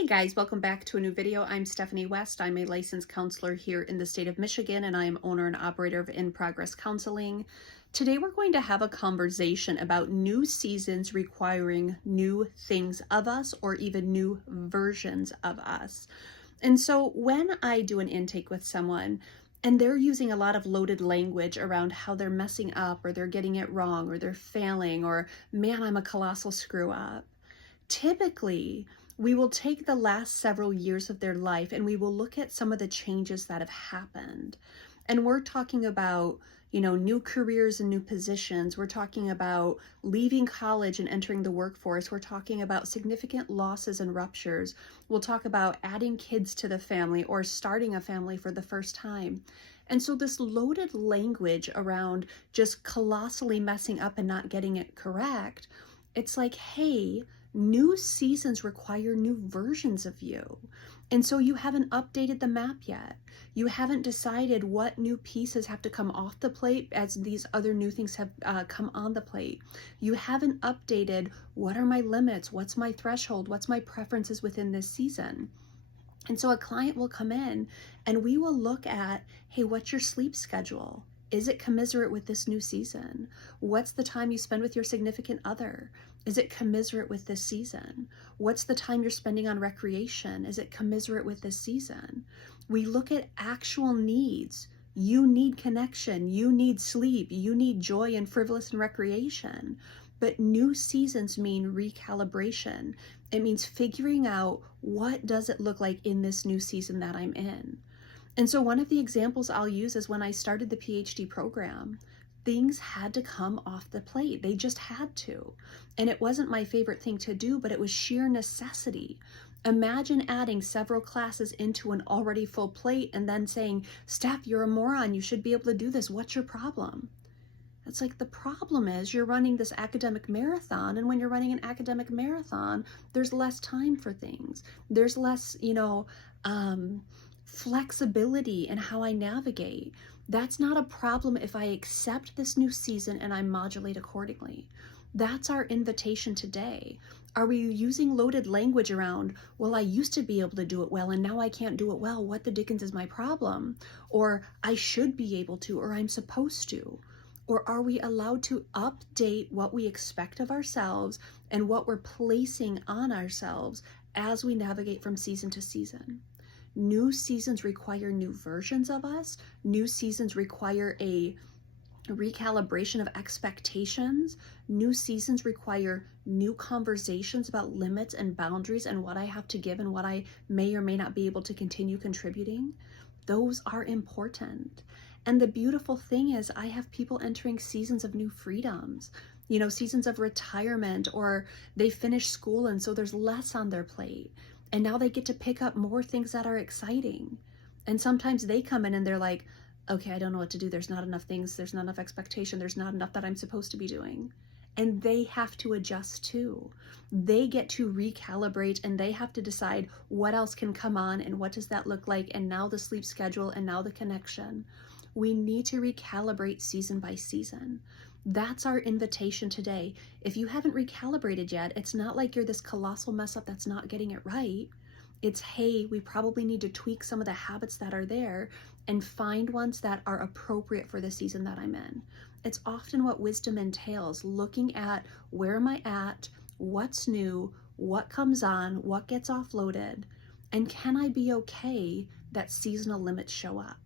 Hey guys, welcome back to a new video. I'm Stephanie West. I'm a licensed counselor here in the state of Michigan, and I am owner and operator of In Progress Counseling. Today we're going to have a conversation about new seasons requiring new things of us, or even new versions of us. And so when I do an intake with someone and they're using a lot of loaded language around how they're messing up, or they're getting it wrong, or they're failing, or man, I'm a colossal screw up. Typically, we will take the last several years of their life and we will look at some of the changes that have happened. And we're talking about, new careers and new positions. We're talking about leaving college and entering the workforce. We're talking about significant losses and ruptures. We'll talk about adding kids to the family or starting a family for the first time. And so this loaded language around just colossally messing up and not getting it correct, it's like, hey, new seasons require new versions of you. And so you haven't updated the map yet. You haven't decided what new pieces have to come off the plate as these other new things have come on the plate. You haven't updated what are my limits, what's my threshold, what's my preferences within this season. And so a client will come in and we will look at, hey, what's your sleep schedule? Is it commiserate with this new season? What's the time you spend with your significant other? Is it commiserate with this season? What's the time you're spending on recreation? Is it commiserate with this season? We look at actual needs. You need connection, you need sleep, you need joy and frivolous and recreation. But new seasons mean recalibration. It means figuring out, what does it look like in this new season that I'm in? And so one of the examples I'll use is when I started the PhD program, things had to come off the plate. They just had to. And it wasn't my favorite thing to do, but it was sheer necessity. Imagine adding several classes into an already full plate and then saying, Steph, you're a moron. You should be able to do this. What's your problem? It's like, the problem is you're running this academic marathon, and when you're running an academic marathon, there's less time for things. There's less, flexibility in how I navigate. That's not a problem if I accept this new season and I modulate accordingly. That's our invitation today. Are we using loaded language around, well, I used to be able to do it well and now I can't do it well. What the dickens is my problem? Or I should be able to, or I'm supposed to. Or are we allowed to update what we expect of ourselves and what we're placing on ourselves as we navigate from season to season? New seasons require new versions of us. New seasons require a recalibration of expectations. New seasons require new conversations about limits and boundaries and what I have to give and what I may or may not be able to continue contributing. Those are important. And the beautiful thing is, I have people entering seasons of new freedoms, seasons of retirement, or they finish school and so there's less on their plate. And now they get to pick up more things that are exciting. And sometimes they come in and they're like, okay, I don't know what to do. There's not enough things. There's not enough expectation. There's not enough that I'm supposed to be doing. And they have to adjust too. They get to recalibrate and they have to decide what else can come on and what does that look like. And now the sleep schedule and now the connection. We need to recalibrate season by season. That's our invitation today. If you haven't recalibrated yet, it's not like you're this colossal mess up that's not getting it right. It's, hey, we probably need to tweak some of the habits that are there and find ones that are appropriate for the season that I'm in. It's often what wisdom entails, looking at, where am I at, what's new, what comes on, what gets offloaded, and can I be okay that seasonal limits show up?